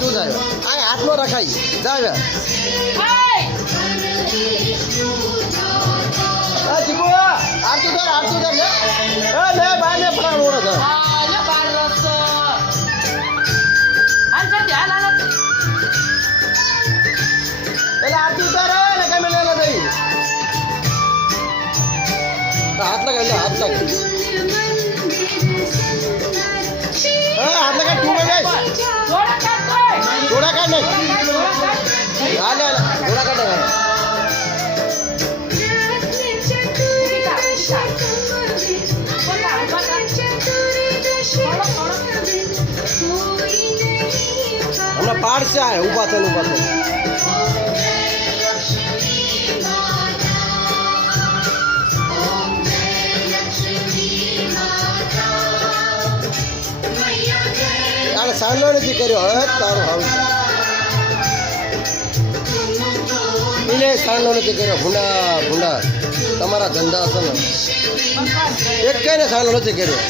તું જાય આ હાથમાં રખાઈ જાય ચીકુ આરતું કર લે લે બાર ને પકડ ઓળો કર એટલે આરતું કર ને કઈ મેલે લે દઈ હાથ લગાઈ હાથ લગાઈ हाथ लगा टू में गए थोड़ा काट नहीं हां ले थोड़ा काट लगा हमने पार से आए ऊपर से સાંડો નથી કર્યો હવે તારો હાવ એને સાંડો નથી કર્યો ભૂંડા તમારા ધંધા છે ને એક કઈ ને સાંડો નથી કર્યો